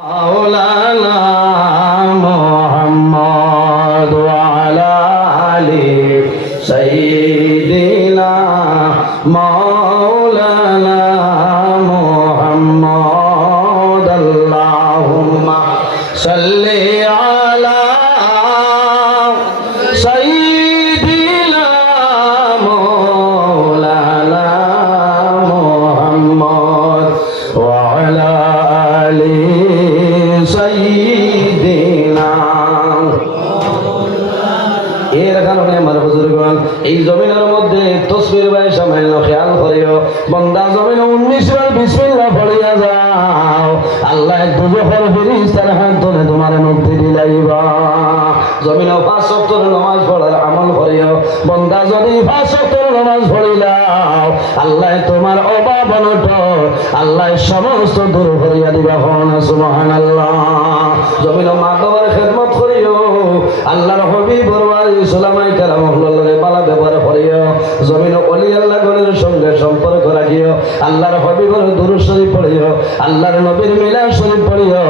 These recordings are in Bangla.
মাওলানা এর কারণে আমার বুজুর্গণ, এই জমিনের মধ্যে তসবির ভাই সামান্য খেয়াল করিও। বন্দা জমিন উনিশ বিসমিল্লাহ পড়িয়া যাও। আল্লাহ দুজোহর ফিরিস তার হাত ধরে তোমার দিলাইবা জমিন পাঁচ সপ্তর নামাজ পড়ার আমল করিও। বন্দা যদি পাঁচ সপ্তর নামাজ পড়িলাও, আল্লাহ তোমার অভাব আল্লাহ সমস্ত দূর করিয়া দিবা হন সুবহান আল্লাহ জমিন মা বাবার খেদমত আল্লাহর হবি বরবার ইসলামাই কালামুল্লাহরে বালা ব্যবহার করিও। জমিন অলি আল্লাহ গণের সঙ্গে সম্পর্ক রাখিও। আল্লাহর হবিবর দুরু শরীফ পড়িও। আল্লাহর নবীর মিলাদ শরীফ পড়িও।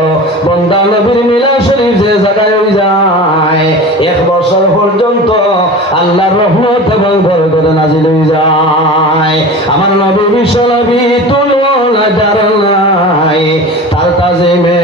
বন্দা নবীর মিলাদ শরীফ যে জায়গায় যায়, এক বছর পর্যন্ত আল্লাহর রহমত এবং বরকত নাজিল হয়ে যায়। আমার নবী বিশ্ব নবী তুলনা যার নাই, তার তাজিমে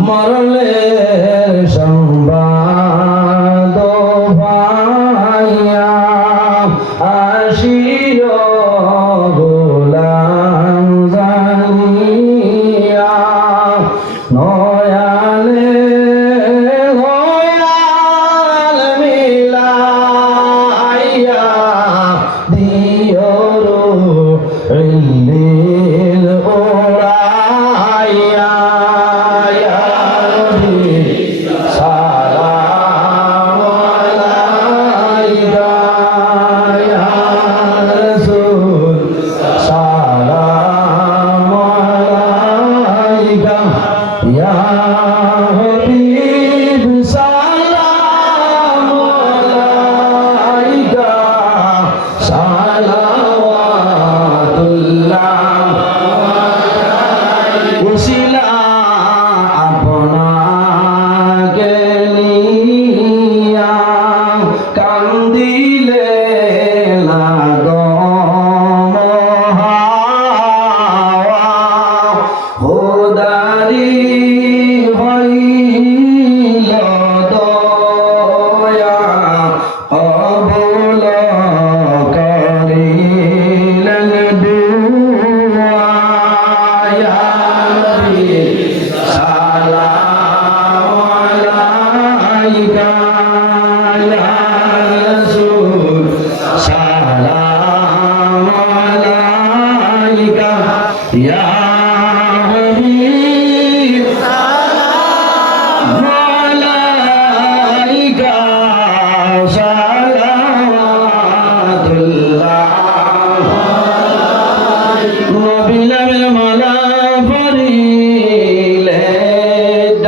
মরলে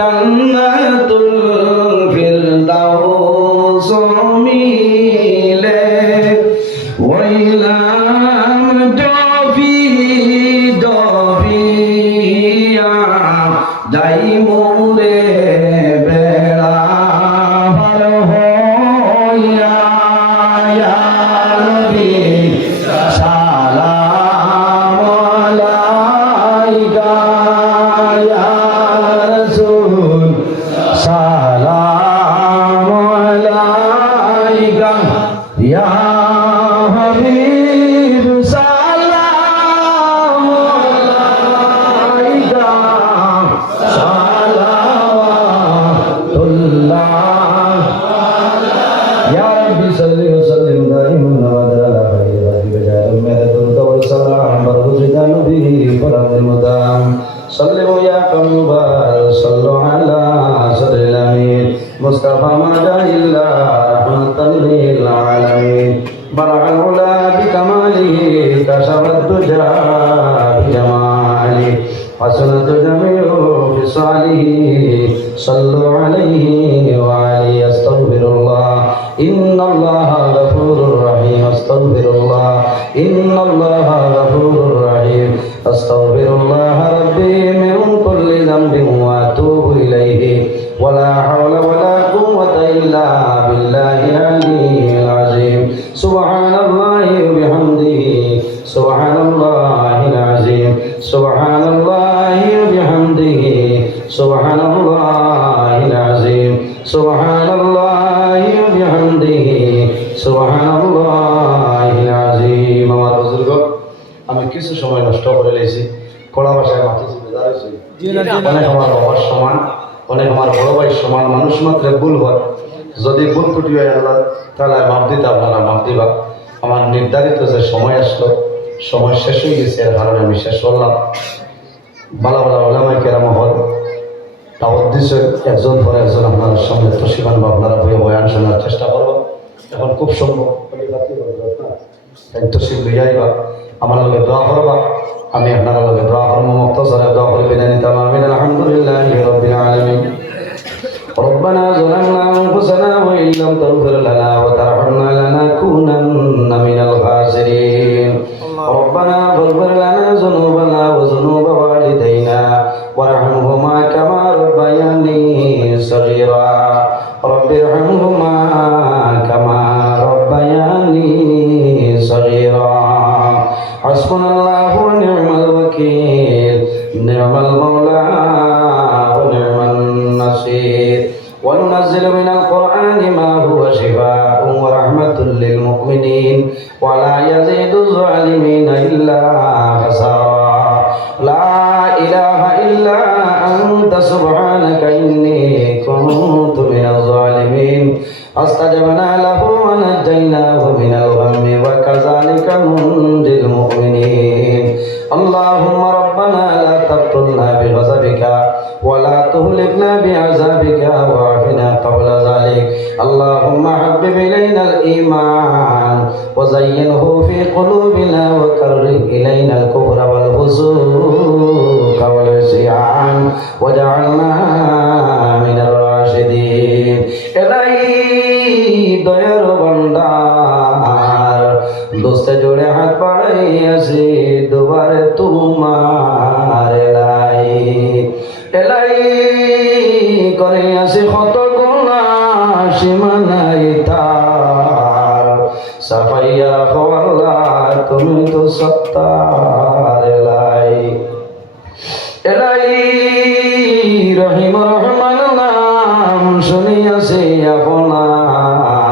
জান্নাত বিক্রম ইয়া الدجى بجماله حسنت جميع صلوا عليه وعليه استغفر الله. إن الله غفور رحيم. استغفر الله. إن الله غفور رحيم. استغفر الله ربي من كل ذنب وأتوب إليه. ولا حول ولا قوة إلا بالله العلي العظيم. سبحان الله وبحمده. سبحان سبحان الله وبحمده سبحان الله العظيم سبحان الله وبحمده سبحان الله العظيم আমার বুজুর্গ আমি কিছু সময় নষ্ট করে লেছি কড়া ভাষায় মাতিছি বেজার হয়েছি অনেক আমার বাবার সমান অনেক আমার বড় ভাইয়ের সমান মানুষ মাত্র ভুল হয় যদি ভুল ত্রুটি হয় আল্লাহ তাহলে মাপ দিতে আপনারা মাপ দিবা আমার নির্ধারিত যে সময় আসলো সময় শেষ হয়ে গেছে এর কারণে আমি শেষ করলাম ভালো ভালো ওলামাই কেরাম হল দাওয়াত দিচ্ছে একজন পরে একজন আপনার সামনে তসিবান বা আপনারা বইয়ে বয়ান শোনার চেষ্টা করবো এখন খুব সম্ভব তসিব লইয়া আইবা আমার লগে দোয়া করবা আমি আপনার লগে দোয়া করবো মক্তসরে দোয়া করে বিদায় নিতাম আমিন আলহামদুলিল্লাহ রবিল আলমিন ربنا ظلمنا أنفسنا وإن لم تغفر لنا وترحمنا لنكونن حسبنا الله ونعم الوكيل نعم المولى ونعم النصير وننزل من القرآن ما هو شفاء ورحمة للمؤمنين ولا يزيد الظالمين إلا خسارا لا إله إلا أنت سبحانك إني كنت من الظالمين فاستجبنا له ونجيناه من الغم وكذلك ننجي تهلكنا بعذابك واعفنا قبل ذلك اللهم حبب إلينا الإيمان وزينه في قلوبنا وكره إلينا الكفر والفسوق والعصيان واجعلنا সীমানাই তার। সাফাইয়া হওয়াল্লা তুমি তো সত্তার এলাই। এলাই